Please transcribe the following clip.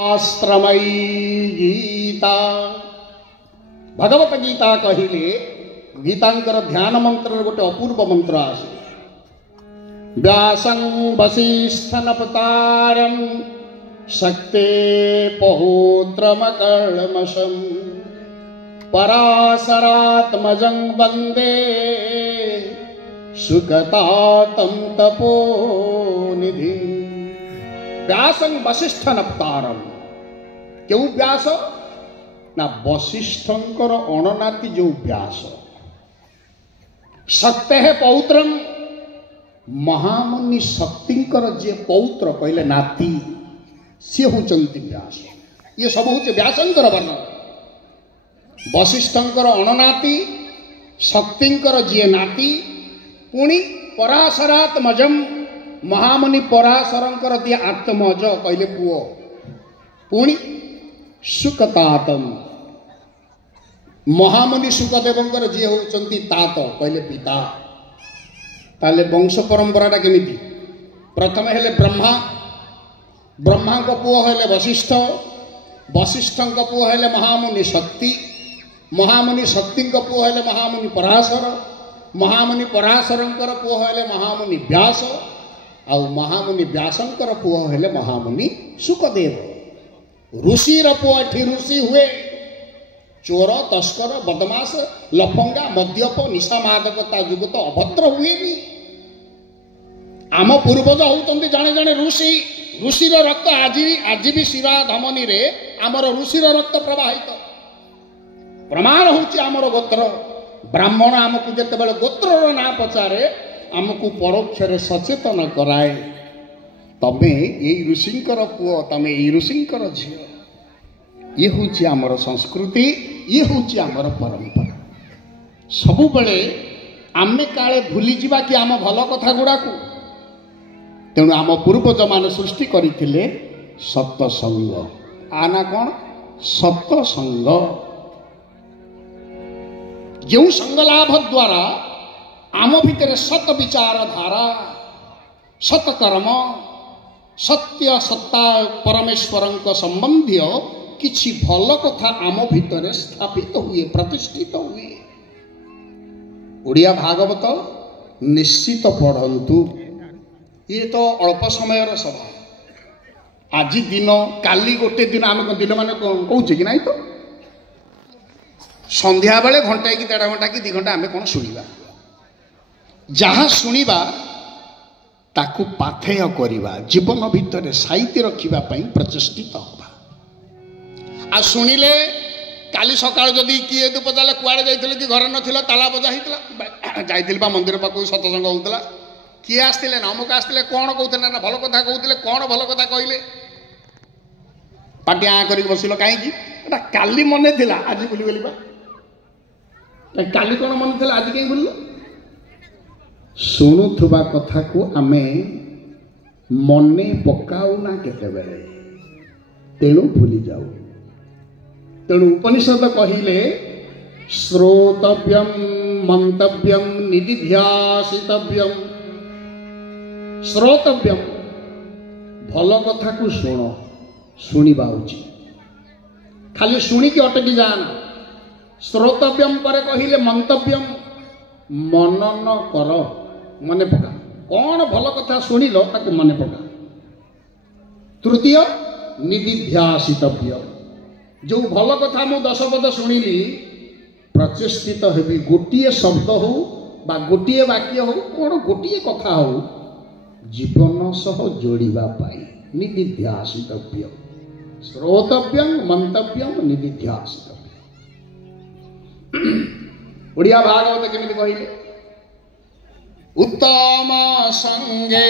शास्त्रमयी गीता भगवत गीता कहिले गीतांकर ध्यान मंत्र गोटे अपूर्व मंत्र आसे व्यासं वसिष्ठनपतारं शक्ते पौत्रमकल्मषं पराशरात्मजं वन्दे सुगतातं तपोनिधि। व्यासं वसिष्ठनपतारं क्यों व्यास ना वसिष्ठंकर अणनाती जो व्यास शक्ते है पौत्रम महामुनि शक्तिंकर जे पौत्र कहले नाती सी होचंती व्यास। ये सब होचे व्यासंकर वर्ण वसिष्ठंकर अणनाती शक्तिंकर जे नाती पुणी पराशरात्मजम महामुनि पराशरंकर दिए आत्मज कहले पुओ पुणी सुकतातम महामुनि सुकदेवंकर जी होचंती तात कहले पिता। ताले वंश परंपराटा केमिति प्रथम हेले ब्रह्मा ब्रह्मा को पुओ हेले वशिष्ठ वशिष्ठ को पुओ हेले महामुनि शक्ति महामुनि शक्ति को पुओ हेले महामुनि पराशर महामुनि पराशरंकर पुओ हेले महामुनि व्यास आउ महामुनि व्यासंकर पुओ हेले महामुनि सुकदेव। ऋषिर पुओ एठी ऋषि हुए चोर तस्कर बदमाश लफंगा मद्यप निशा मादकता जुगत अभद्र हुए भी आम पूर्वज होते जाने जाने ऋषि ऋषिर रक्त आज भी शिरा धमनी रे आमर ऋषिर रक्त प्रवाहित प्रमाण होची आमर गोत्र ब्राह्मण आमको जितेबाला गोत्रर ना पचारे आमको परोक्ष सचेतन कराए तमे ये ऋषिंकर पुओ तमे ये ऋषिंकर झील ये हूँ आमर संस्कृति ये हूँ आमर परंपरा। सबु बेले आमे काले भूली जिबा कि आम भल कथा गुड़ा को तेणु आम पूर्वज मान सृष्टि करथिले सत्संग आना कौन सत्संग जो संग लाभ द्वारा आम भितर सत विचार धारा सत्कर्म सत्य सत्ता परमेश्वर संबंधी किछि भल कथा आम भितर स्थापित हुए प्रतिष्ठित हुए। ओडिया भागवत निश्चित पढ़ंतु ये तो अल्प समय सभा आज दिन काली गोटे दिन आम दिन मान कौचे कि ना तो संध्या बेले घंटा कि 1.5 घंटा कि 2 घंटा आम कौन शुणा जहाँ शुणा ताकू पाथेय करवा जीवन भितर साइती रखापी प्रचेषित हवा आ शुणिले काली सकाळ जदि किए तू पचारे कुआड़े जाइए कि घर नथिला ताला बजा होता जाइए मंदिर पाक सत्संग होता किए आसते ना अमुक आसते कौन कहते ना भल कथा कहते कौन भल कथा कहले पाटी आँ कर बसिल कहीं काली मन थिला आज भूलीगली काली कौन मन थिला आज कहीं भूल शुणुवा कथा को आमे मने पकाउना केतेबेले तेणु भूली जाऊ। तेणु उपनिषद कहिले श्रोतव्यम मंतव्यम निदिध्यासितव्यम श्रोतव्यम भल कथा को शुण शुणा उचित खाली शुणिकी अटकी जाना श्रोतव्यम पर कहिले मंतव्यम मनन कर मने पका कौन भल कथा शुणिल ताको मने पका। तृतीय निदिध्यासितव्य जो भल कथा मु 10 पद शुणिली प्रचेषित हेबी गोटे शब्द हो बा गोटे वाक्य हो कौन गोटे कथा हो जीवन सह जोड़िबा पाई निदिध्यासितव्य श्रोतव्यम मंतव्यम निदिध्यासितव्य। ओडिया भागवत केमिति कहिले उत्तम संगे